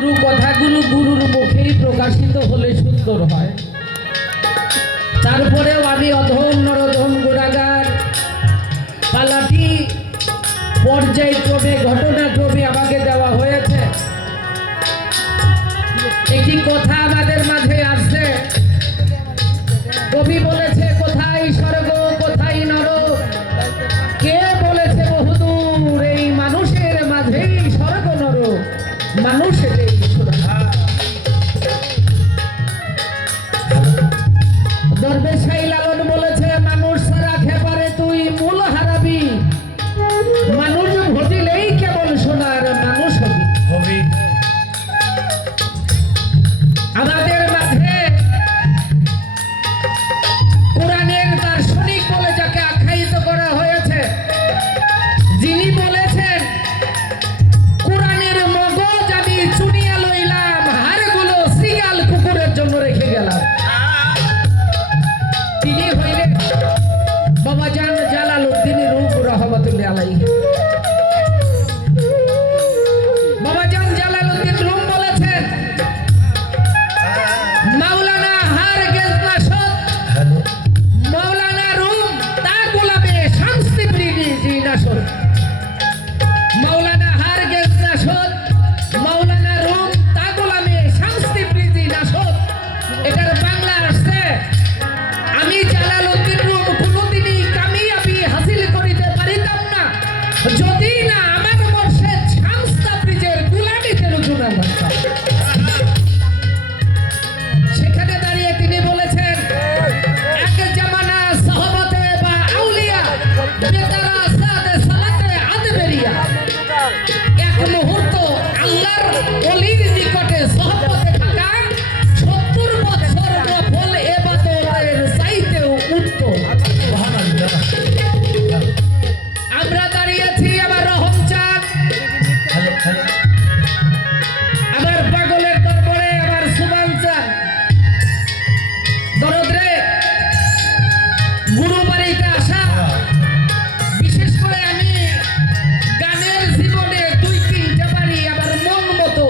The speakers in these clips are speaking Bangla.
গুরু কথাগুলো গুরুর মুখেই প্রকাশিত হলে সুন্দর হয়। তারপরেও আমি অধম নরধম গোড়াগার পালাটি পর্যায়ক্রমে ঘটনাক্রমে আমাকে দেওয়া হয়েছে। একটি কথা আমাদের মাঝে আসছে। কবি বলেছে কোথায় স্বর্গ কোথায় নরক, কে বলেছে বহুদূর এই মানুষের মাঝেই স্বর্গ নরক, মানুষের এই দরবেশ শাহী লালন বলেছে মানুষ ছাড়া খেপারে তুই মূল হারাবি, মানুষ ঘটিলেই কেবল সোনার মানুষ হবি। আমাদের মাঝে কোরআনের দার্শনিক বলে যাকে আখ্যায়িত করা হয়েছে, যিনি বলেছেন কোরআনের মগজ আমি চুনিয়া লইলাম, হাড়গুলো শ্রীগাল কুকুরের জন্য রেখে গেলাম। তিনি হইলেন বাবাজান জালালউদ্দিন রূপ রহমতুল্লাহ আলাইহি। বাবাজান জালালউদ্দিন রূপ বলেছেন মাওলানা হারগিজ নাশদ, মাওলানা রুম তা গোলামে শামসি ব্রিজি নাশদ। মাওলানা হারগিজ নাশদ, মাওলানা রুম তা গোলামে শামসি ব্রিজি নাশদ। এটার বাংলা আসছে আমি জালালউদ্দিন রুম কোনদিনই কামিয়াবি হাসিল করিতে পারিতাম না যদি না আমার মুর্শিদ শামস তাবরিজের গোলামিতে রুজু না করতাম। সেখানে দাঁড়িয়ে তিনি বলেছেন এক জামানা সাহাবাতে বা আউলিয়া বেতারা সাদে সালাতে আদবেরিয়া, এক মুহূর্ত আল্লাহর ওলির নিকটে সহবতে থাকা 70 বছর নফল ইবাদতের চাইতেও উত্তম। আমরা দাঁড়িয়েছি আমার রহম চাঁদ, আমার পাগলের দরবারে, আমার সুবান চাঁদ দরদ রে। গুরু বাড়িতে আসা, বিশেষ করে আমি গানের জীবনে 2-3টা বাড়ি আমার মন মতো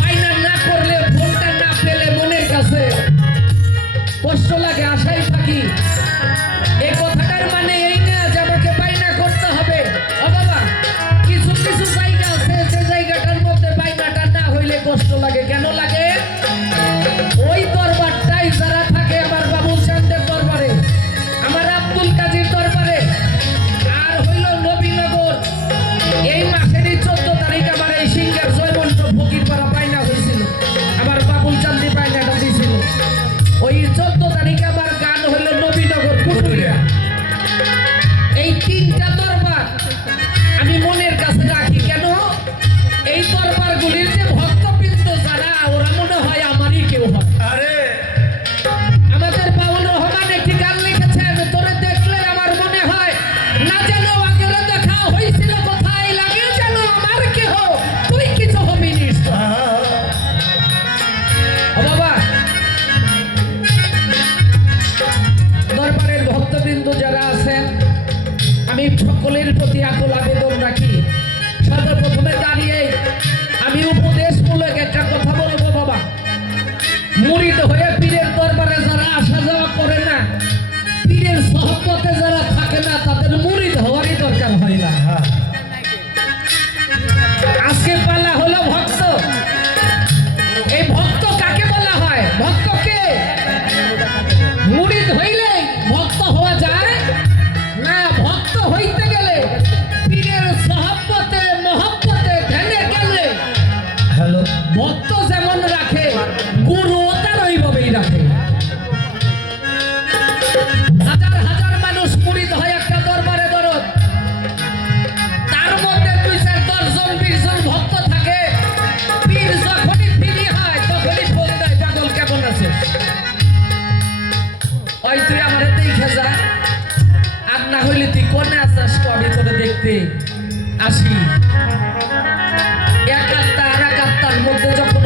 বাইনা না করলে, ফোনটা না পেলে মনের কাছে কষ্ট লাগে, আশায় থাকি। এই কথাটার মানে এই না যে আমাকে বাইনা করতে হবে। ও বাবা, কিছু কিছু জায়গা আছে যে জায়গাটার মধ্যে বাইনাটা না হইলে কষ্ট লাগে। কেন লাগে? ওই দরবারটাই যারা থাকে আমার বাবুল চাঁদের দরবারে, আমার আব্দুল কাজীর দরবারে, আর হইল নবীনগর, এই মাসেরই 14 তারিখ আমার এই সিঙ্গার জয়মন্ত্র ফকিরপাড়া বাইনা হয়েছিল, আমার বাবুল চাঁদি বাইনাটা দিয়েছিল। ওই 14 তারিখে আমার গান হইল নবীনগর পুটুলিয়া। এই 3টা দরবার আমি মনের কাছে রাখি। কেন? এই দরবারগুলির যে ভক্তবৃন্দ যারা, ওরা মনে হয় আমারই কেউ হয়। আমাদের বাউল রহমান একটি গান লিখেছেন, তোরে দেখলে আমার মনে হয় না যেন আগের দেখা হয়েছিল কোথায়, লাগে যেন আমার কেহ, তুই কিছু হবি নিশ্চয়। ও বাবা, দরবারের ভক্তবৃন্দ যারা আছেন, আমি সকলের প্রতি আকুল আবেদন রাখি। সর্বপ্রথমে দাঁড়িয়ে আমি উপদেশমূলক একটা কথা বলবো। বাবা, মুরিদ হয়ে পীরের দরবারে যারা আসা যাওয়া করে না, পীরের সহবতে যারা থাকে না, তাদের মুরিদ হওয়ারই দরকার হয় না। আজকে পালা হলো ভক্ত। এই ভক্ত কাকে বলা হয়? ভক্তকে মুরিদ হইলে ভক্ত হওয়া যায় না। ভক্ত হইতে গেলে পীরের সহবতে মহব্বতে ধ্যানে গেলে ভক্ত যেমন রাখে, গুরু তার ওইভাবেই রাখে। হাজার হাজার মানুষ মুরিদ হয় একটা দরবারে, দরদ তার মধ্যে 2-4 জন 20 জন ভক্ত থাকে। পীর যখনই ফিরি হয় তখনই ফোন দেয়, পাগল কেমন আছে? ওই তুই আমার দেখে যা, আর না হইলে তুই কোনে আসাস, আমি তোরে দেখতে আসি। এক আত্মা আর এক আত্মার মধ্যে যখন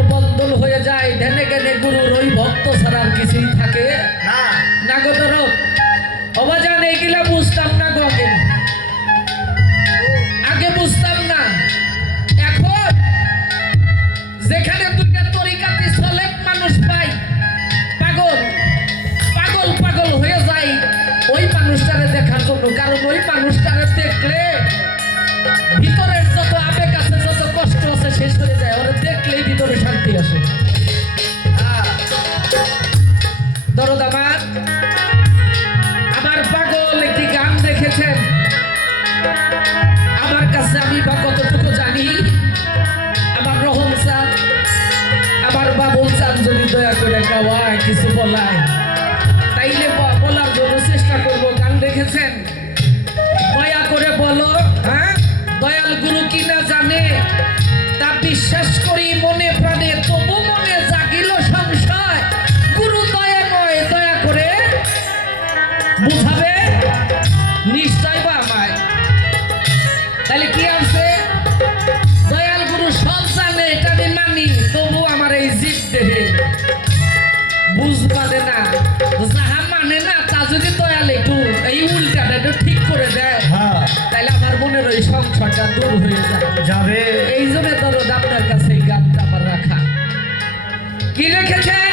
লিখেছেন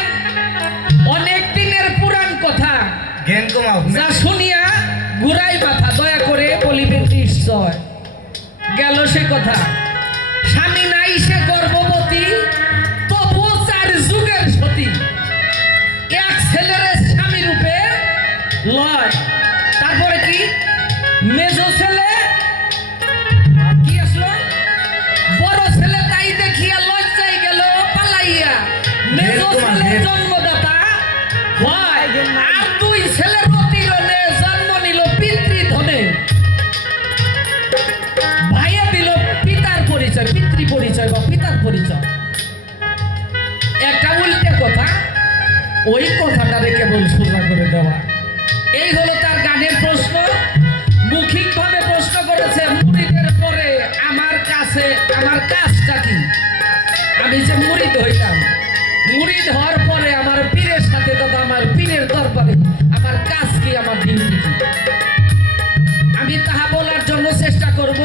অনেক দিনের পুরাণ কথা, জ্ঞান কমাও যা শুনিয়া ঘুরাই মাথা, দয়া করে বলিবেন নিশ্চয়। গেল সে কথা, স্বামী নাই সে গর্ভবতী, তবুও 4 যুগের সতী, এক ছেলের স্বামী রূপে লয়। তারপরে কি, মেজ ছেলে কি আসলো, বড় ছেলে তাই দেখিয়া লজ্জায় গেল পালাইয়া, মেজ ছেলে জন্মদাতা হয়, আর 2 ছেলের প্রতিরণে জন্ম নিল পিতৃধনে। ভাইয়া দিল পিতার পরিচয়, পিতৃ পরিচয় বা পিতার পরিচয়। একটা উল্টে কথা, ওই কথাটারে কেবল সোজা করে দেওয়া। এই হলো তার গানের প্রশ্ন। মৌখিকভাবে প্রশ্ন করেছে, মুরিদের পরে আমার কাছে আমার কাজটা কি? আমি যে মুরিদ হইতাম, মুরিদ হওয়ার পরে আমার পীরের সাথে তথা আমার পীরের দরবারে আমার কাজ কি, আমার ডিউটি কি? আমি তাহা বলার জন্য চেষ্টা করব।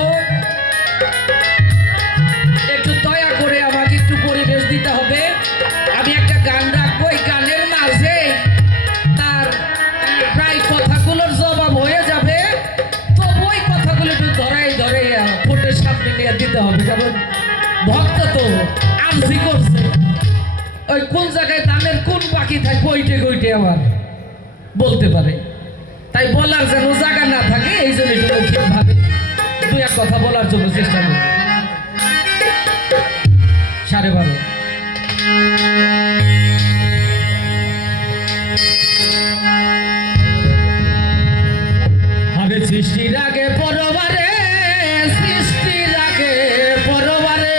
একটু দয়া করে আমাকে একটু পরিবেশ দিতে হবে। আমি একটা গান রাখবো, এই গানের মাঝে তার প্রায় কথাগুলোর জবাব হয়ে যাবে। তো ওই কথাগুলো একটু ধরাই ধরে ফোটের সামনে নিয়ে দিতে হবে, কারণ ভক্ত তো আরজি করছে। ওই কোন জায়গায় দানের কোন বাকি থাকবে ওইটে ওইটে আবার বলতে পারে, তাই বলার যেন জায়গা না থাকে, এই জন্য একটু মৌখিকভাবে 2 কথা বলার জন্য চেষ্টা করি। 12:30 হবে সৃষ্টির আগে পরবারে, সৃষ্টির আগে পরবারে,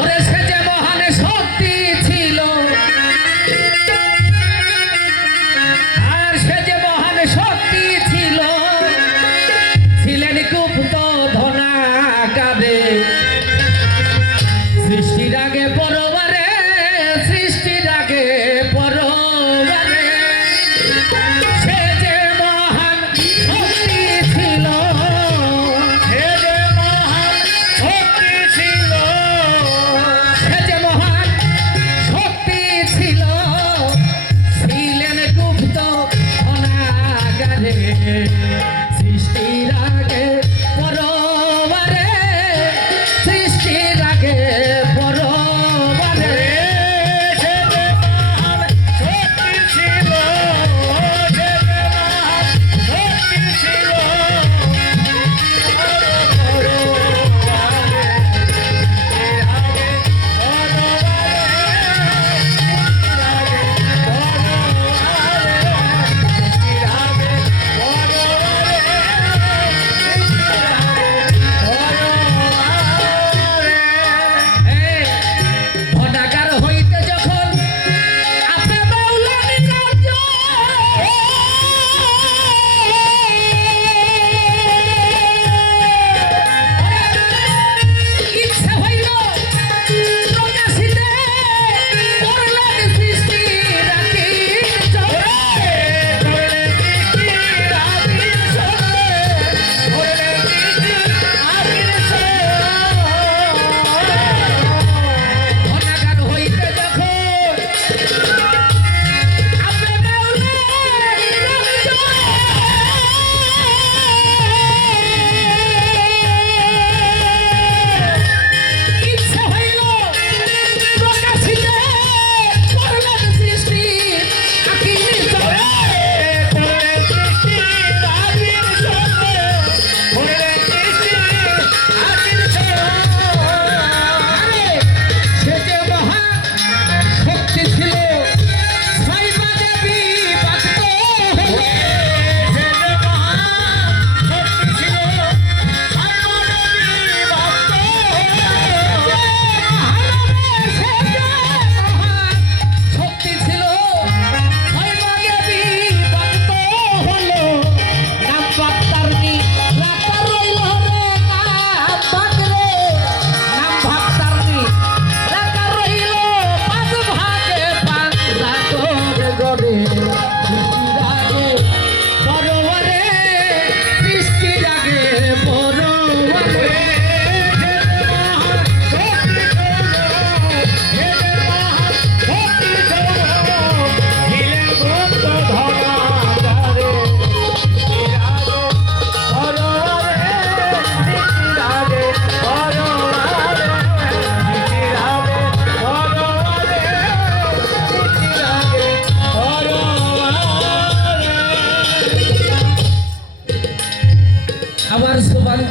ওরে সে যে মহান শক্তি ছিল, আর সে যে মহান শক্তি ছিল, ছিলেন গুপ্ত ধনাকারে। সৃষ্টির আগে পরবারে, সৃষ্টির আগে পরবারে,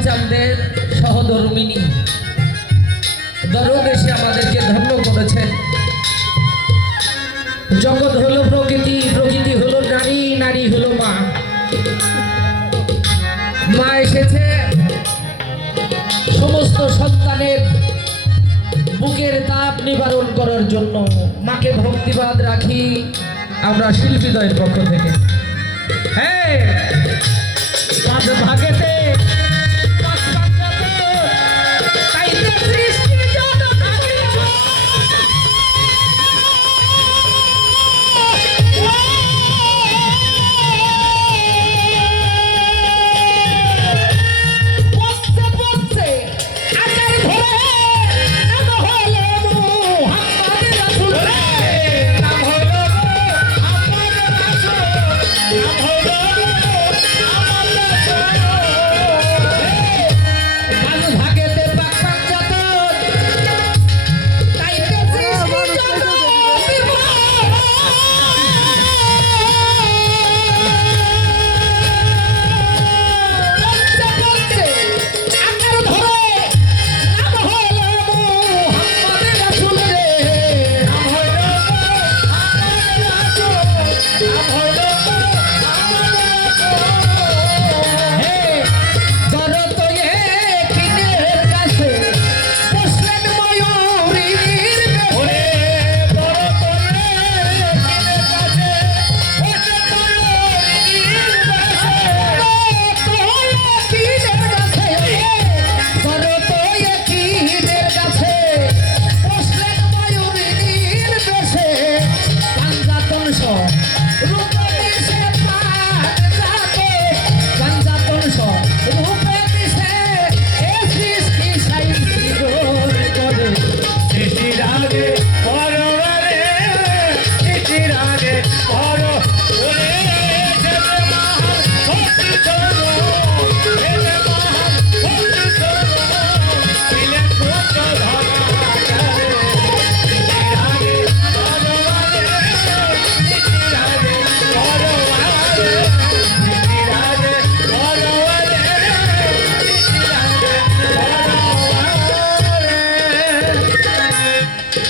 চাঁদের সহধর্মিনী দরদ এসে আমাদেরকে ধন্য করেছেন। জগৎ হলো প্রকৃতি, প্রকৃতি হলো নারী, নারী হলো মা। মা এসেছে সমস্ত সন্তানের বুকের তাপ নিবারণ করার জন্য। মাকে ভক্তিবাদ রাখি আমরা শিল্পীদয়ের পক্ষ থেকে। হ্যাঁ, পাঁচ ভাগেতে পাঁচ পাঁচাতে তাইতে সৃষ্টি যত থাকিছ। পথে পথে আচার ধরে নাম হলো মুহাম্মদ রাসূল রে। নাম হলো মুহাম্মদ রাসূল, নাম হলো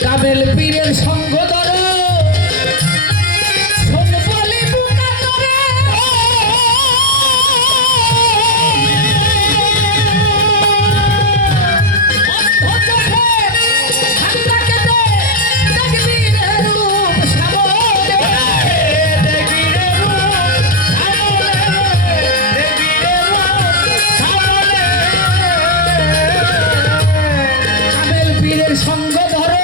কামেল পীরের সঙ্গ ধরো, শোন বলি বুকা ধরে। অন্ধ চোখে ঠান্ডা কেটে দেখবি রে রূপ সামনে। দেখবি রে রূপ সামনে, দেখবি রে রূপ সামনে। কামেল পীরের সঙ্গ ধরো,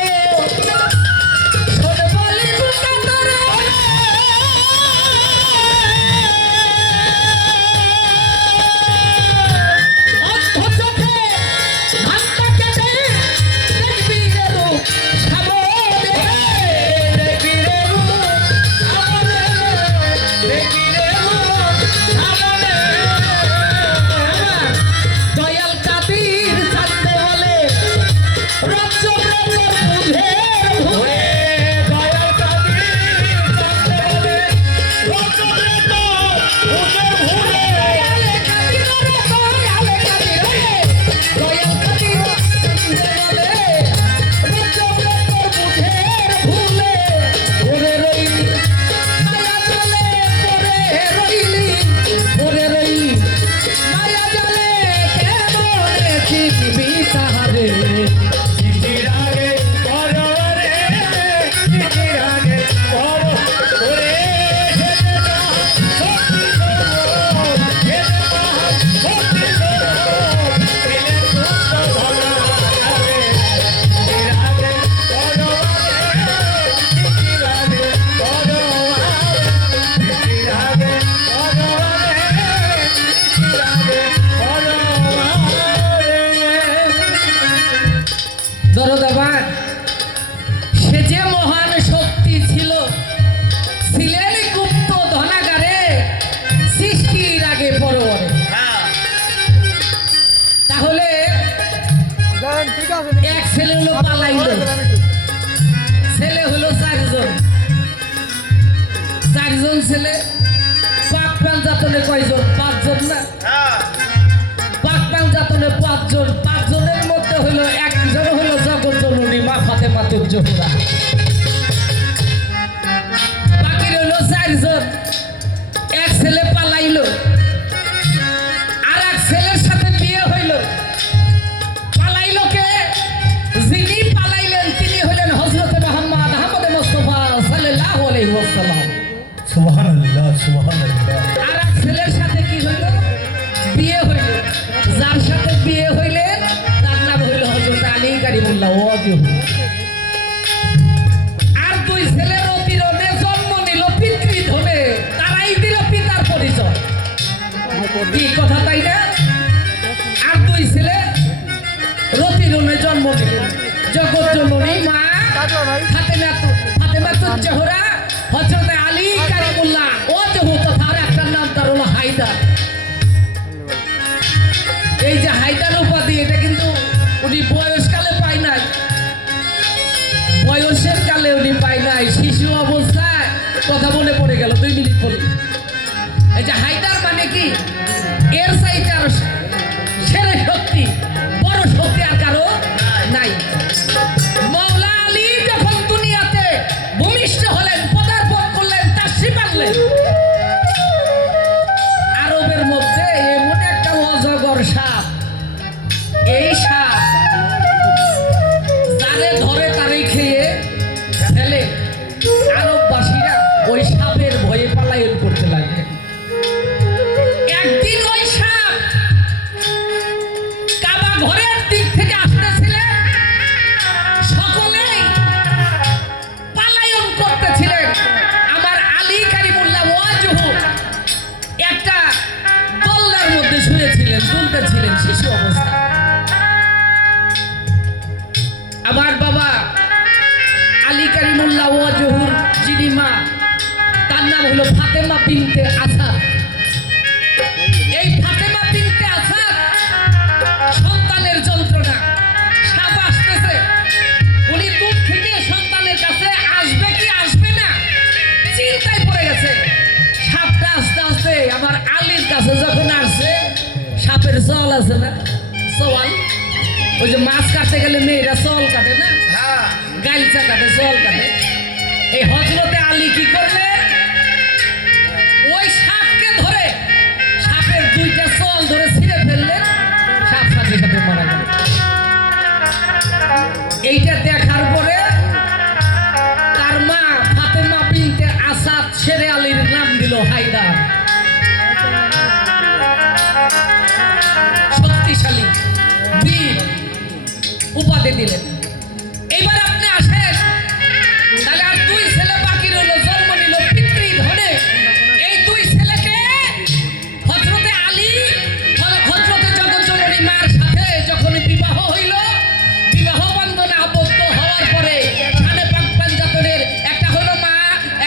দরদাবান সে যে মহান শক্তি ছিল, ছিলেন গুপ্ত ধনাগারে সৃষ্টির আগে পরবরে। তাহলে এক ছেলে হলো পালাইল, ছেলে হলো চারজন, চারজন ছেলে। পাক পাঞ্জাতনে কয়জন? পাঁচজন না? পাক পাঞ্জাত কারিমুল্লাহ ওয়াজহু। আর দুই ছেলের অতিরণে জন্ম নিল পিতৃধনে, তারাই দিল পিতার পরিচয়। কি কথা তাই না? আর দুই ছেলে রতিরণে জন্ম নিল, জগৎ জননী মা ফাতেমাতুজ জোহরা হযরত আলী কারিমুল্লাহ ওয়াজহু, তথা আর একটা নাম তার হলো হায়দার। এই যে হায়দার উপাধি, এটা কিন্তু উনি বয়সকালে পায় নাই, বয়সের কালে উনি পায় নাই, শিশু অবস্থায়। কথা মনে পড়ে গেল, 2 মিনিট বলি। এই যে হায়দার মানে কি, এর চাইতে আর সেরে শক্তি, বড় শক্তি আর কারো নাই। মওলা আলী যখন দুনিয়াতে ভূমিষ্ঠ হলেন, পদার্পণ করলেন, তাশরীফ আনলেন, আরবের মধ্যে এমন একটা অজগর সাপ, এই সাপ যারে ধরে তারই খেয়ে ফেলে। আরববাসীরা ওই সাপের ভয়ে পলায়ন করতে লাগে। একদিন ওই সাপ কাবা ঘরের দিক থেকে আসতেছিলেন, সকলেই পলায়ন করতেছিলেন। আমার আলী কারিমুল্লাহ ওয়াজহু একটা দোলনার মধ্যে শুয়েছিলেন, দুলতেছিলেন শিশু অবস্থা। আমার বাবা আলী কারিমুল্লাহ ওয়াজহুর যিনি মা, তার নাম হলো ফাতেমা বিনতে আসাদ। এই ফাতেমা বিনতে আসাদ সন্তানের যন্ত্রণা, সাপ আসতেছে, উনি দূর থেকে সন্তানের কাছে আসবে কি আসবে না চিন্তায় পড়ে গেছে। সাপটা আস্তে আস্তে আমার আলীর কাছে যখন আসছে, সাপের জল আছে না, সওয়াল, ওই যে মাছ কাটতে গেলে মেয়েরা জল কাটে না, গাইলচা কাটে, জল কাটে। এই হযরতে আলী কি করলেন, ওই সাপকে ধরে, সাপের 2টা চল ধরে ছিঁড়ে ফেললেন, সাপ সাথে সাথে মারা গেল। এইটা দেখার পরে তার মা ফাতেমা বিনতে আসাদ শেরে আলীর নাম দিল হায়দার, শক্তিশালী বীর উপাধি দিলেন। এইবার আপনি আসেন, তাহলে আর 2 ছেলে বাকি রইল, জন্ম নিল পিতৃধনে। এই 2 ছেলেকে হযরতে আলী হযরতে জগৎজননী মার সাথে যখন বিবাহ হইল, বিবাহ বন্ধনে আবদ্ধ হওয়ার পরে শানে পাক পাঞ্জাতনের একটা হলো মা,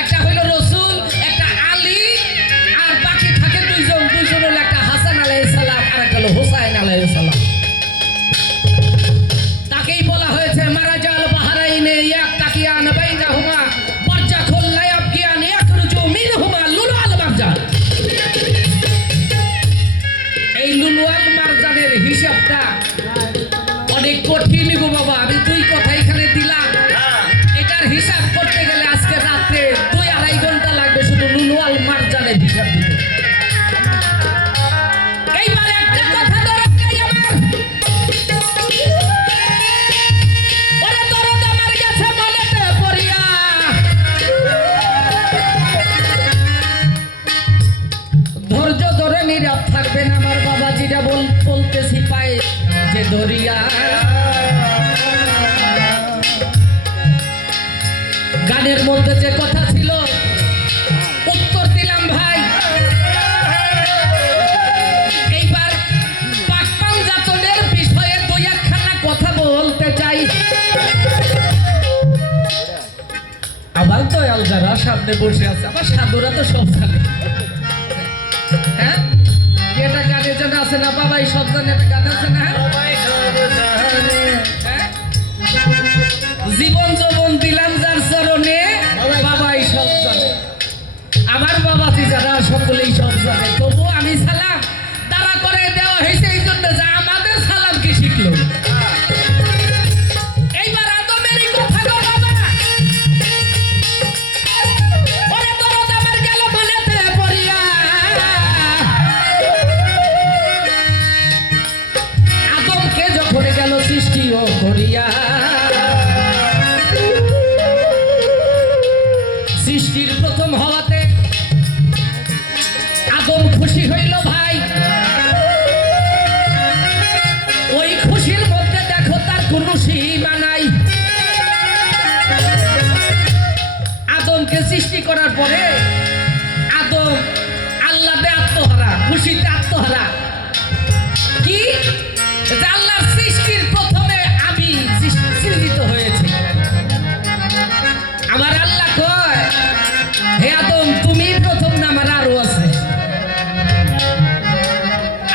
একটা হলো রসুল, একটা আলী, আর বাকি থাকে 2 জন। 2 জন হলো একটা হাসান আলাইহিস সালাম আর একটা হলো হুসাইন আলাইহিস সালাম। তাকেই বলা হয়েছে মারাজাল বাহরাইনে ইয়াক্তাকিয়ান বাইনাহুমা বারজাখুল লা ইয়াবকিয়ান ইয়াখরুজু মিনহুমা লুলুয়াল মারজান। এই লুলুয়াল মারজানের হিসাবটা অনেক কঠিন গো বাবা। আমি 2 কথা এখানে দিলাম, এটার হিসাব করতে গেলে আজকে রাতে 2-2.5 ঘন্টা লাগবে শুধু লুলুয়াল মারজানের হিসাব দিতে। এইবার একটা কথা ধরে নেই আমার, ওরে দরদ আমার কাছে মনেতে পড়িয়া, ধৈর্য ধরে নীরব থাকবেন আমার বাবা, যেটা বলতেছি পায়ে যে দরিয়া। গানের মধ্যে যে কথা ছিল উত্তর দিলাম ভাই। এইবার পাক পাঞ্জাতনের বিষয়ে 2-1খানা কথা বলতে চাই। আবার দয়াল যারা সামনে বসে আছে, আমার সাধুরা তো সব জানে। হ্যাঁ, এটা গানের জন্য আছে না বাবা, এই সব জানে, একটা গান আছে না, হ্যাঁ? জীবন যৌবন দিলাম যার চরণে, বাবা এই সব জানে। আমার বাবাজি যারা সকলেই সব জানে, তবু আমি সালাম তারা করে দেওয়া হয়েছে এই জন্য যে আমাদের সালাম কি শিখলো। এইবার আদমেরই কথা গো বাবা, ওরে দরদ আমার গেল মনেতে পড়িয়া। আদমকে যখন গেল সৃষ্টিও করিয়া, সৃষ্টির প্রথম হওয়াতে আদম খুশি হইল ভাই। ওই খুশির মধ্যে দেখো তার কোনো সীমা নাই। করার পরে আদম আল্লাহতে আত্মহারা, খুশিতে আত্মহারা। কি যে আল্লাহর সৃষ্টির প্রথমে আমি সৃজিত হয়েছি। আমার আল্লাহ কয়, হে আদম তুমি প্রথম না, আমার আরো আছে।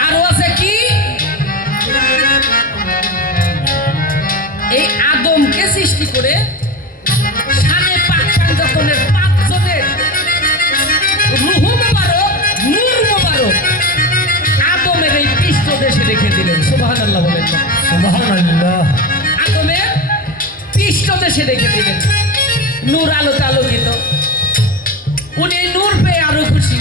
আরো আছে কি? এই আদমকে সৃষ্টি করে শানে পাক পাঞ্জাতনের 5 জনের রূহ মোবারক, নূর মোবারক আদমের এই পৃষ্ঠ দেশে রেখে দিলেন। সুবহানাল্লাহ বলেন। সুবহানাল্লাহ। আদমের পৃষ্ঠ দেশে রেখে দিলেন, নূর আলোতে আলোকিত। উনি এই নূর পেয়ে আরো খুশি।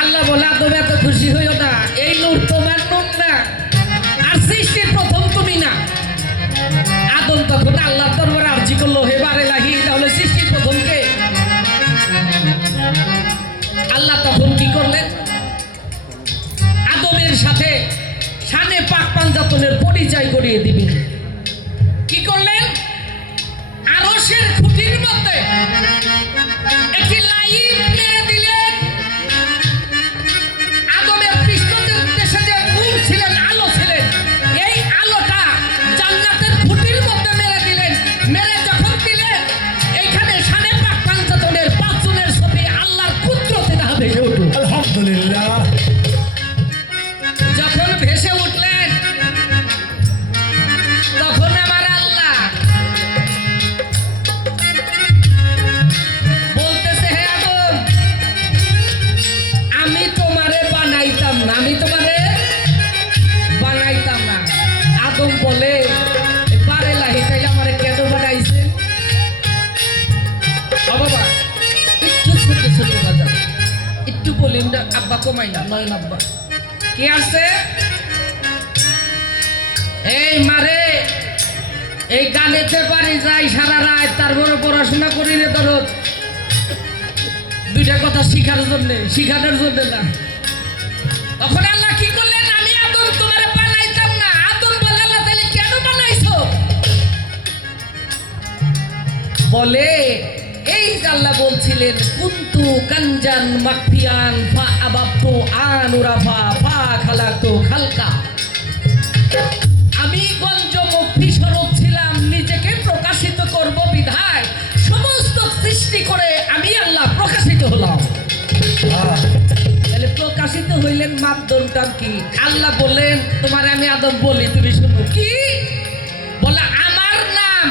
আল্লাহ বলে, আদম এত খুশি হইও না, এই নূর তোমার নূর না, আর সৃষ্টির প্রথম তুমি না। আদম তখন আল্লাহর দরবারে আরজি করলো, হে বারেলাহি, তাহলে সৃষ্টির প্রথম কে? আল্লাহ তখন কি করলেন? আদমের সাথে শানে পাক পাঞ্জাতনের পরিচয় করিয়ে দিবেন। কি করলেন? আরশের খুঁটির মধ্যে একটি লাইট মেরে দিলেন। আদমের পৃষ্ঠদেশে যে নূর ছিলেন, আলো ছিলেন, এই আলোটা জান্নাতের খুঁটির মধ্যে মেরে দিলেন। মেরে যখন দিলেন, এইখানে শানে পাক পাঞ্জাতনের 5 জনের ছবি আল্লাহর কুদরতে না ভেসে উঠল। আলহামদুলিল্লাহ। যখন ভেসে উঠলেন, তখন আমার আল্লাহ বলতেছে, হে আদম, আমি তোমারে বানাইতাম না, আমি তোমারে বানাইতাম না। আদম বলে, পারে লাহি, তাইলে আমারে কেন বানাইছেন? ও বাবা, একটু ছোট ছোট কথা, একটু বলিন না, আব্বা কমাই না, নয়ন আব্বা কি আছে? এই মারে, এই গানেতে পারি যাই সারা রাত, তারপরে পড়াশোনা করি রে, ধরো 2টা কথা শিখার জন্য, শিখানোর জন্য না। তখন আল্লাহ কি করলেন? আমি আদম তোমারে বানাইতাম না। আদম বলে, আল্লাহ তাহলে কেন বানাইছো? বলে, এই যে আল্লাহ বলছিলেন, কুন্তু কানজান মাকফিয়ান ফা আবাবতু আনুরাফা ফা খালাকতু খালকা। আমি গঞ্জ মুক্তি স্বরূপ ছিলাম, নিজেকে প্রকাশিত করব বিধায় সমস্ত সৃষ্টি করে আমি আল্লাহ প্রকাশিত হলাম। তাহলে প্রকাশিত হইলেন, মাপদণ্ডটা কি? আল্লাহ বললেন, তোমার আমি আদম বলি, তুমি শুনো। কি বলে? আমার নাম,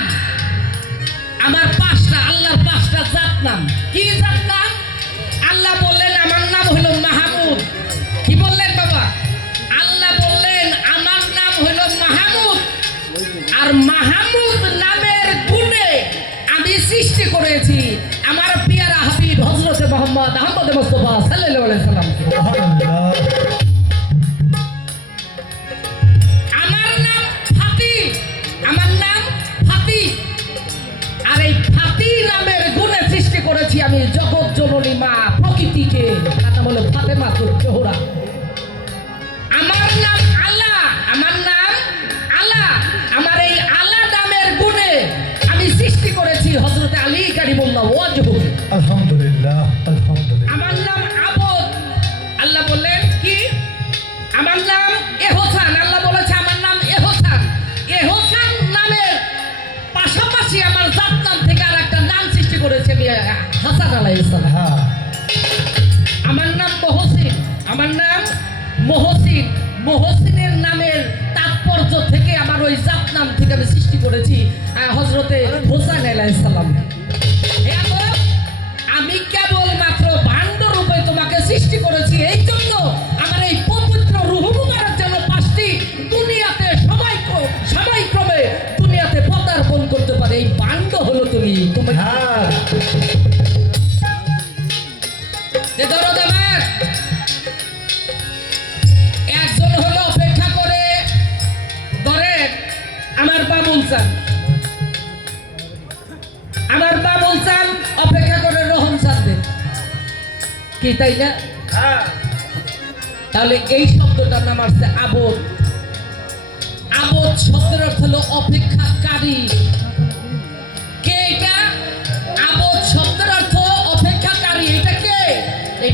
আমার 5টা, আল্লাহর 5টা জাত নাম। কি জাত নাম? আল্লাহ বললেন, আমার নাম হলো মাহমুদ। কি বললেন বাবা? আল্লাহ বললেন, আমার নাম হলো মাহমুদ, আর মাহমুদ নামের গুণে আমি সৃষ্টি করেছি আমার পিয়ারা হাবিব হযরত মুহাম্মদ আহমদ মুস্তাফা সাল্লাল্লাহু আলাইহি সাল্লাম। সুবহানাল্লাহ। আমার নাম ফাতি, আমার নাম ফাতি, আর এই ফাতি নামের গুণে সৃষ্টি করেছি আমি জগৎ জননী মা প্রকৃতিকে। কথা বলে ফাতেমা জোহরা। আমার নাম আল্লাহ, আমার নাম আল্লাহ, আমার এই আল্লাহ নামের গুণে আমি সৃষ্টি করেছি হযরত আলী কারিমুল্লাহ ওয়াজহু। আলহামদুলিল্লাহ। আলহামদুলিল্লাহ। আমার নাম আবদ। আল্লাহ বললেন কি? আমার নাম এহসান। আল্লাহ বলেছে, আমার নাম এহসান। এহসান নামের পাশাপাশি আমার জাত নাম থেকে আর একটা নাম সৃষ্টি করেছে আমি, হাসান আলাইহিস সালাম। হ্যাঁ। আমার নাম মহসিন, আমার নাম মহসিন। মহসিনের নামের তাৎপর্য থেকে আমার ওই জাত নাম থেকে আমি সৃষ্টি করেছি হযরতে হোসেন আলাইহিস সালাম। আমি কেবলমাত্র ভাণ্ড রূপে তোমাকে সৃষ্টি করেছি, এই জন্য আমার এই পবিত্র রূহ মুবারক যেন 5টি দুনিয়াতে সবাই ক্রমে দুনিয়াতে পদার্পণ করতে পারে। এই ভাণ্ড হলো তুমি। হ্যাঁ। ধরো তোমার একজন হলো অপেক্ষা করে, ধরে আমার বাবুল চান, আমার বাবুল চান অপেক্ষা করে রহম চাঁদের। কি তাই না? তাহলে এই শব্দটার নাম আসছে আবদ। আবদ শব্দের অর্থ হলো অপেক্ষাকারী। কে এটা? আবদ শব্দের অর্থ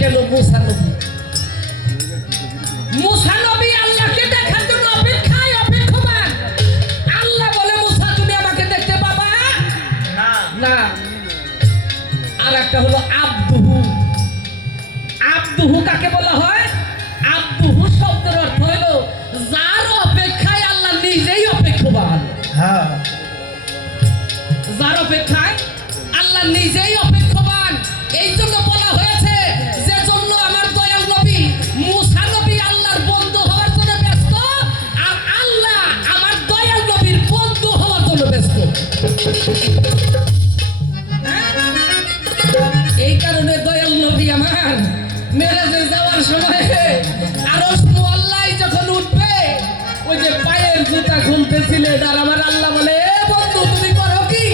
গেল মুসা নবী। মুসা নবী আল্লাহকে দেখার জন্য অপেক্ষমান। আল্লাহ বলে, মুসা তুমি আমাকে দেখতে পাবা না। আর একটা হলো আব্দুহু। আব্দুহু কাকে বলা হয়? আব্দুহু শব্দের অর্থ হলো যার অপেক্ষায় আল্লাহ নিজেই অপেক্ষমান। হ্যাঁ যার অপেক্ষায় আল্লাহ নিজেই অপেক্ষমান। এই জন্য বলা হয়েছে যে জন্য আমার দয়াল নবী মুসা নবী আল্লাহর বন্ধু হওয়ার জন্য ব্যস্ত, আর আল্লাহ আমার দয়াল নবীর বন্ধু হওয়ার জন্য ব্যস্ত। এই কারণে দয়াল নবী আমার মেরাজে যাওয়ার সময় আরশ মোয়াল্লায় যখন উঠবে, ওই যে পায়ের জুতা খুলতেছিলেন, আর আমার আল্লাহ বলে, এ বন্ধু তুমি করো কি?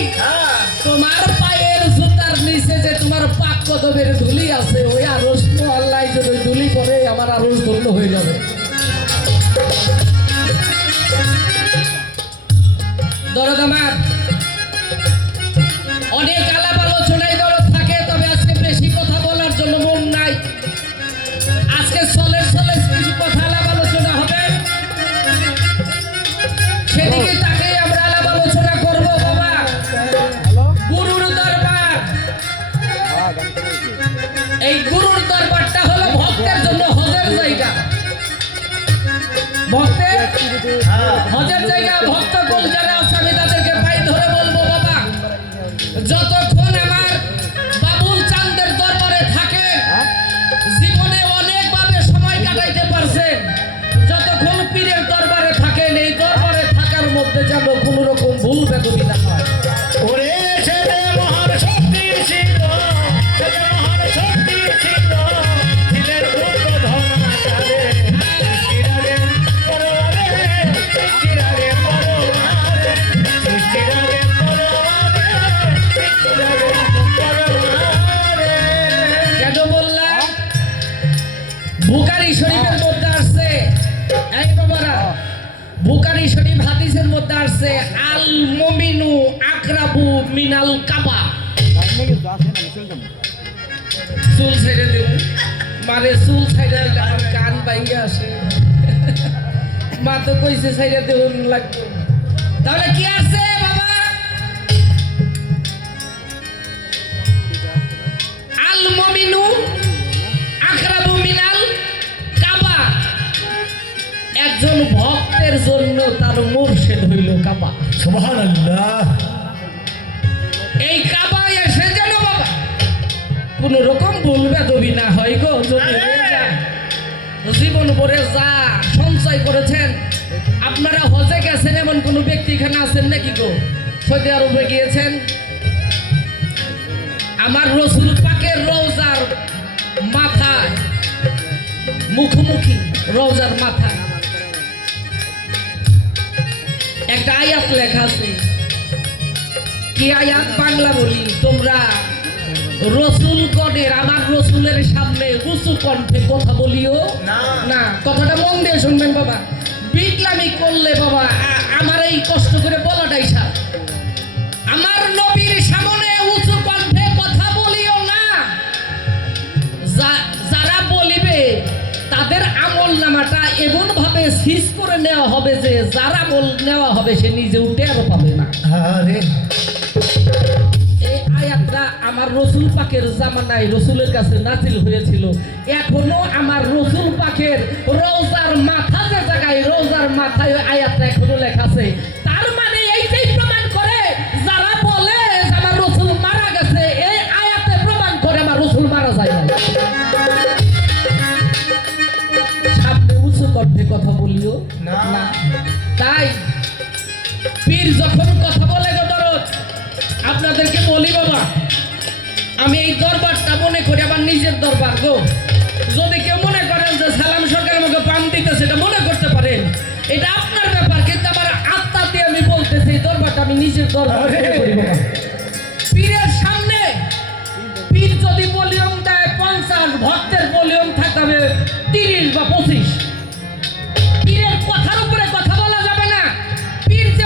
তোমার পায়ের জুতার নিচে যে তোমার পাক কদমের ধুলি আছে, ওই আরশ মোয়াল্লায় যদি ধুলি পড়ে আমার আরশ ধন্য হয়ে যাবে। দরদ আমার অনেক আলাপ আলোচনায় দরদ থাকে, তবে আজকে বেশি কথা বলার জন্য মন নাই। আজকে সলে কিছু কথা আলাপ আলোচনা হবে, সেদিকে তাকে আমরা আলাপ আলোচনা করব। বাবা, গুরুর দরবার, এই গুরুর দরবারটা হলো ভক্তের জন্য হজের জায়গা। ভক্তের হজের জায়গা। ভক্তকুল যারা আছে আমি তাদেরকে পাই ধরে বলবো, বাবা যতক্ষণ আমার বাবুল চাঁদের দরবারে থাকে, জীবনে অনেকভাবে সময় কাটাইতে পারছেন। যতক্ষণ পীরের দরবারে থাকেন, এই দরবারে থাকার মধ্যে যেন কোনো রকম ভুল বেদবি না হয়। ওরে ছেলে মহান শক্তি ছিল, ছেলে মহান শক্তি ছিল, ছিলেন দুর্যোধন আকারে। সৃষ্টিরাগে পরমারে, সৃষ্টিরাগে পরমারে, সৃষ্টিরাগে পরমারে, সৃষ্টিরাগে পরমারে। কেন বললাম? বুখারী শরীফের মধ্যে আসছে, এই বাবারা, বুখারী শরীফ হাদিসের মধ্যে আসছে, আল মুমিনু আকরাবু মিনাল কাবা। চুল ছেড়ে দেব, মানে চুল ছেড়ে দিলে আমার কান বাইঙ্গে আসে। মা তো কইছে ছেড়ে দেব লাগবে। তাহলে কি আছে বাবা? আল মুমিনু আকরাবু মিনাল কাবা। একজন ভক্তের জন্য তার মুর্শিদ হইল কাবা। সুবহানাল্লাহ। এই কাবায় এসে যেন বাবা কোন রকম ভুল বেদবি না হয় গো। যদি হয়ে যায়, জীবন ভরে যা সঞ্চয় করেছেন, আপনারা হজে গেছেন এমন কোন ব্যক্তি এখানে আছেন নাকি গো? সৌদি আরবে গিয়েছেন, আমার রসুল পাকের রওজার মাথায় মুখোমুখি, রওজার মাথায় একটা আয়াত লেখা আছে। কি আয়াত? বাংলা বলি, তোমরা রসুলগণের, আমার রসুলের সামনে উঁচু কণ্ঠে কথা বলিও না। কথাটা মন দিয়ে শুনবেন বাবা। বিটলামি করলে বাবা আমার এই কষ্ট করে বলাটাই সার। আমার নবীর সামনে উঁচু কণ্ঠে কথা বলিও না। যারা বলিবে তাদের আমল নামাটা এমন ভাবে সিজ করে নেওয়া হবে যে যার আমল নেওয়া হবে সে নিজে উঠে আরো পাবে না। আরে এই আয়াতটা আমার রসুল পাকের জামানায় রসুলের কাছে নাজিল হয়েছিল। এখনো আমার রসুল পাকের রওজার মাথা, যে জায়গায় রওজার মাথায় ওই আয়াতটা এখনো লেখা আছে। তার মানে এইটাই প্রমাণ করে, যারা বলে যে আমার রসুল মারা গেছে, এই আয়াতে প্রমাণ করে আমার রসুল মারা যায় না। সামনে উঁচু কণ্ঠে কথা বলিও না। তাই পীর যখন কথা বলে গো দরদ, আপনাদেরকে বলি বাবা, আমি এই দরবারটা মনে করি আমার নিজের দরবার গো। যদি কেউ মনে করেন যে সালাম সরকার আমাকে পাম দিতে, সেটা মনে করতে পারেন, এটা আপনার ব্যাপার। কিন্তু আমার আত্মা দিয়ে আমি বলতেছি, এই দরবারটা আমি নিজের দরবার মনে করি বাবা। পীরের সামনে পীর যদি ভলিউম দেয় 50, ভক্তের ভলিউম থাকতে হবে 30 বা 25। পীরের কথার উপরে কথা বলা যাবে না। পীর যে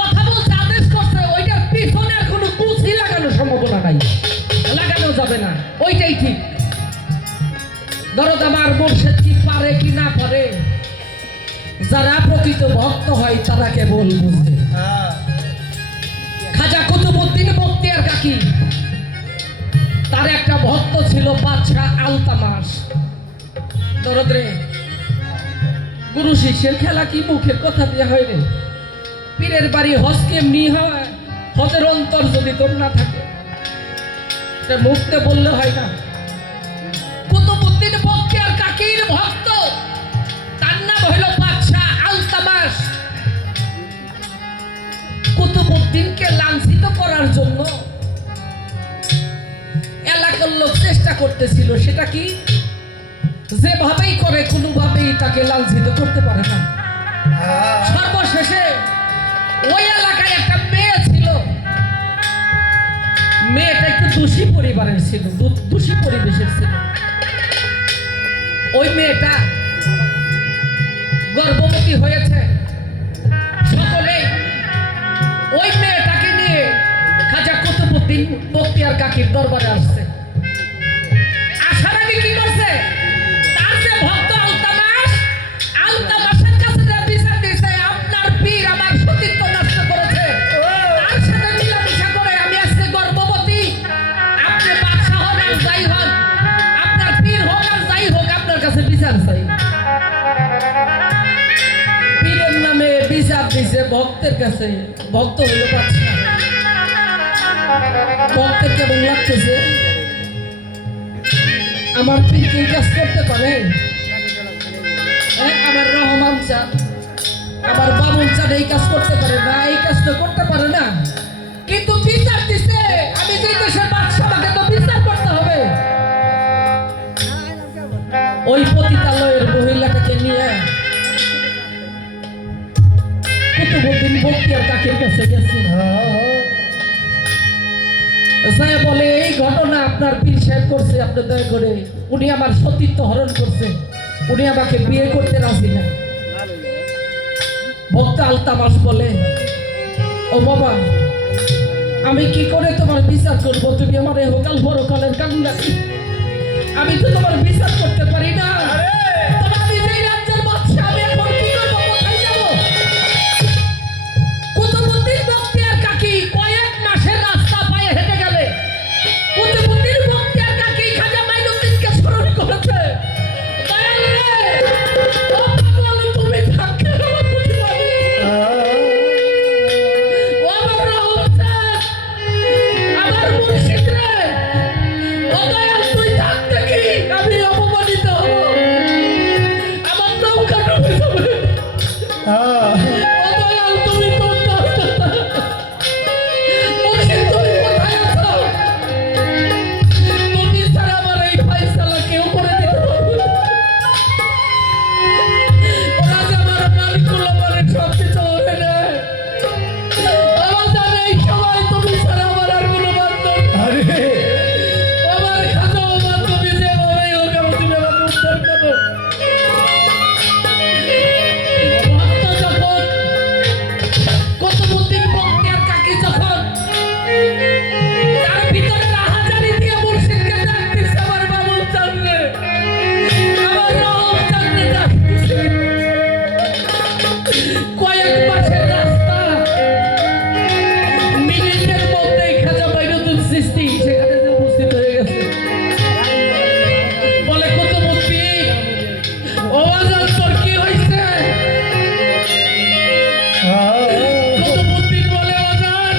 কথা বলতে আদেশ করছে, ওইটার পিছনে আর কোনো কুচি লাগানোর সম্ভাবনা নাই, লাগানো যাবে না, ওইটাই ঠিক। যারা প্রকৃত ভক্ত হয় তারা কেবল বুঝবে। খাজা কুতুবউদ্দিন বখতিয়ার কাকি, তার একটা ভক্ত ছিল বাদশাহ আলতামাস। দরদরে গুরু শিষ্যের খেলা কি মুখের কথা দিয়ে হয় রে? পীরের বাড়ি হজ কেমনি হয়? হজের অন্তর যদি তোর না থাকে মুখতে বললে হয় না। কুতুবউদ্দিন বখতিয়ার কাকির ভক্ত, তার নাম হইল বাদশাহ আলতামাস। কুতুবউদ্দিনকে লাঞ্ছিত করার জন্য এলাকার লোক চেষ্টা করতেছিল। সেটা কি? যেভাবেই করে কোনোভাবেই তাকে লাঞ্ছিত করতে পারে না। সর্বশেষে ওই এলাকায় একটা মেয়ে ছিল। মেয়েটা একটু দোষী পরিবারের ছিল, দোষী পরিবেশের ছিল। ওই মেয়েটা গর্ভবতী হয়েছে। সকলে ওই মেয়েটাকে নিয়ে খাজা কুতুবউদ্দিন বখতিয়ার কাকির দরবারে আসছে। আসার আগে কি করছে? তার যে ভক্ত আলতামাস, আলতামাসের কাছে যে বিচার দিয়েছে, আপনার পীর আমার সতীত্ব নষ্ট করেছে, তার সাথে মিলামিশা করে আমি আজকে গর্ভবতী। আপনি বাদশাহ হন আর যাই হন, আপনার পীর হোক আর যাই হোক, আপনার কাছে বিচার চাই। পীরের নামে বিচার দিছে ভক্তের কাছে। ভক্ত হইল বাদশাহ। ভক্তের কেমন লাগতেছে? আমার পীর কি এই কাজ করতে পারে? আমার রহমান চা, আমার বাবুল চা এই কাজ করতে পারে না? এই কাজ তো করতে পারে না, কিন্তু বিচার দিছে। আমি যে দেশের বাদশাহ, আমাকে তো বিচার করতে হবে। ওই পতিতালয়ের মহিলাটাকে নিয়ে কুতুবউদ্দিন বখতিয়ার কাকির কাছে গেছে। সাহেব বলে, এই ঘটনা আপনার পীর সাহেব করছে, আপনি দয়া করে, উনি আমার সতীত্ব হরণ করছে, উনি আমাকে বিয়ে করতে রাজি না। ভক্ত আলতামাস বলে, ও বাবা, আমি কি করে তোমার বিচার করব? তুমি আমার এই হোকাল পরকালের কান্না, আমি তো তোমার বিচার করতে পারি না। তবে আমি যেই রাজ্যের বাদশা, আমি এখন কি করবো? কোথায় যাব? কুতুবউদ্দিন বখতিয়ার কাকি কয়েক মাসের রাস্তা পায়ে হেঁটে গেলে কুতুবউদ্দিন বখতিয়ার কাকি খাজা মাইনুদ্দিনকে স্মরণ করেছে। দয়াল রে, ও পাগল, তুমি থাকতে আমার প্রতিবাদী। ও আমার রহমত, আমার মুর্শিদ রে, ও দয়াল, তুই থাকতে কি আমি অপমানিত হব? আমার নৌকা ডুবে যাবে। ও দয়াল, তুমি তো মুর্শিদ, তুমি কোথায় আছো? তুমি ছাড়া আমার এই ফয়সালা কেউ করে দিতে পারবে না। ওরা যে আমার মালিকুল আমারের সব কিছু হবে না। আমার জানে এই সময় তুমি ছাড়া আমার আর কোনো বান্ধব নেই। আমার খাজা বাবা, তুমি যেভাবেই হোক আমি তুমি আমাকে উদ্ধার করো। ভক্ত যখন কুতুবউদ্দিন বখতিয়ার কাকি যখন তার ভিতরে রাহাজানি দিয়ে মুর্শিদকে ডাকতেছে, আমার বাবুল চাঁদরে, আমার রহম চাঁদরে ডাকতেছে। কয়েক মাসের রাস্তা, মিনিটের মধ্যেই খাজা মাইনুদ্দিন চিশতি সেখানে যে উপস্থিত হয়ে গেছে। বলে, কুতুবউদ্দিন, ও আজান, তোর কি হয়েছে? কুতুবউদ্দিন বলে, আজান,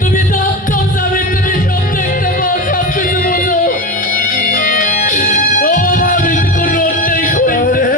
তুমি তো অন্তর যাবে, তুমি সব দেখতে পাও, সব কিছু বোঝো। ও বাবা, আমি তো কোনো অন্যায় করি নাই।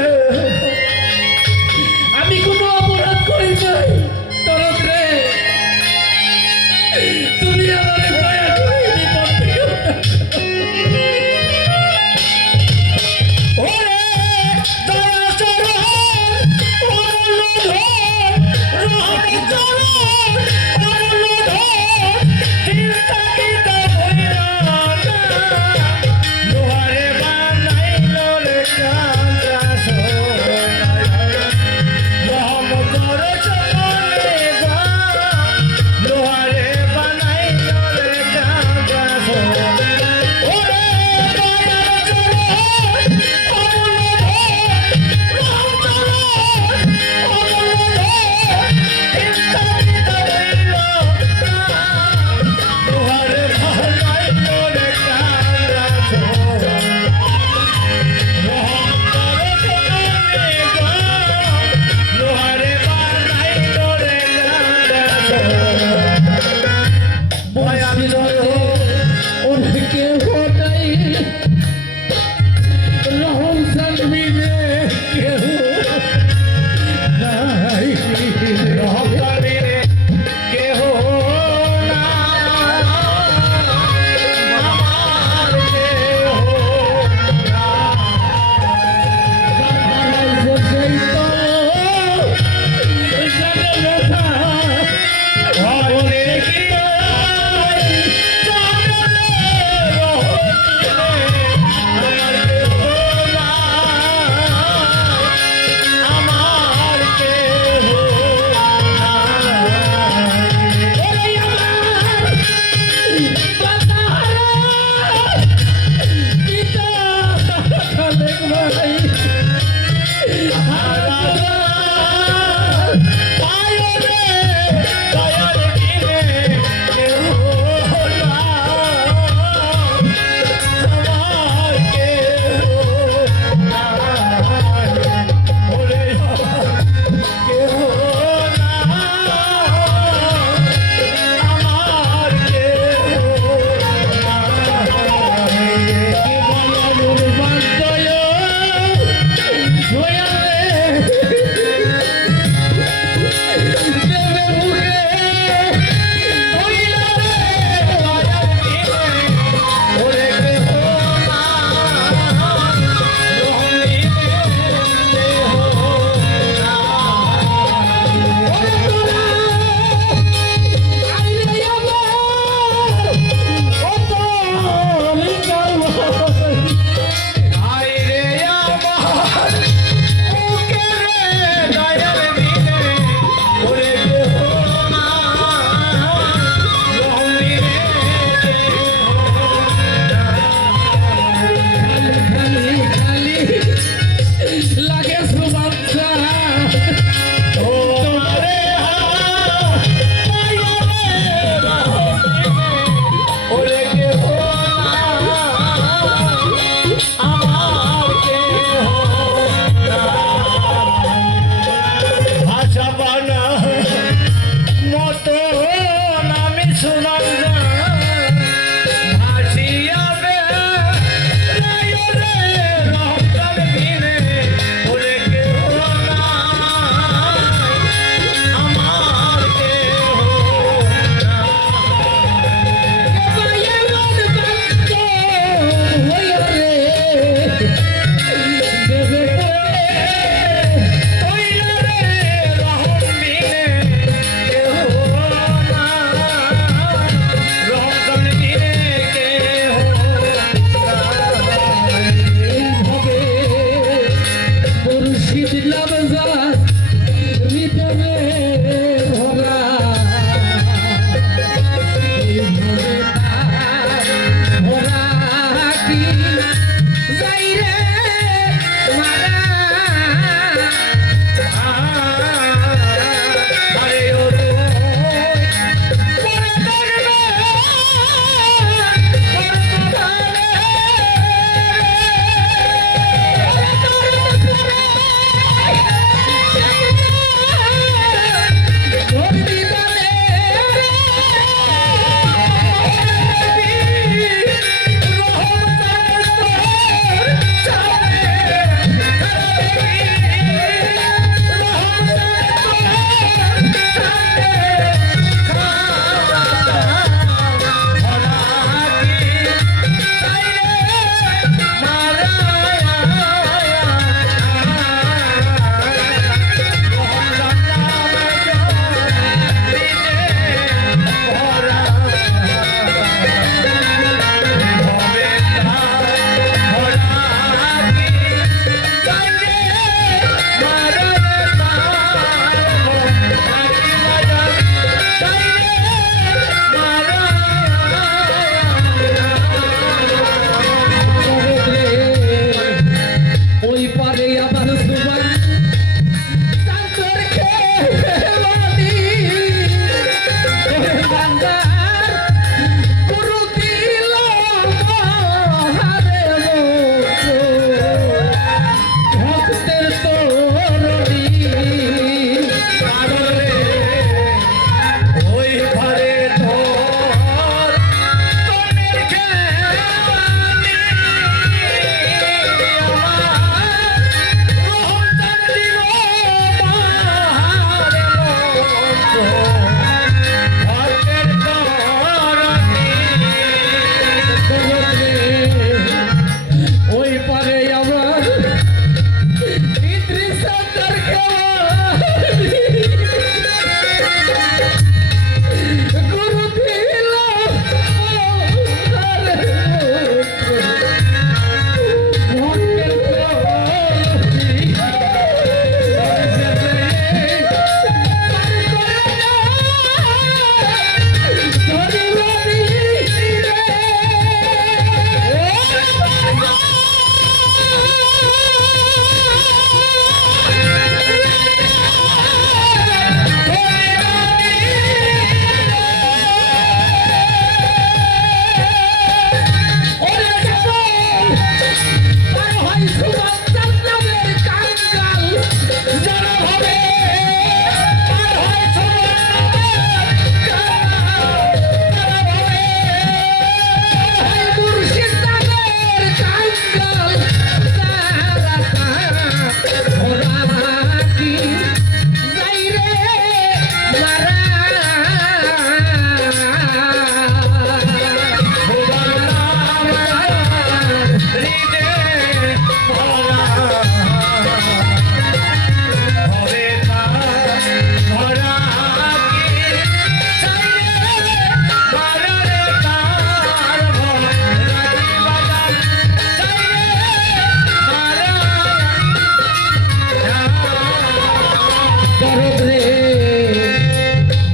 দরদ রে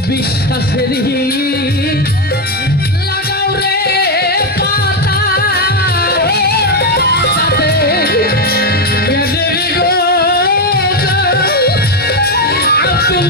বিশ্বাসেরই লাগাও রে পাতা তাতে গেদেরি গো আব্দুল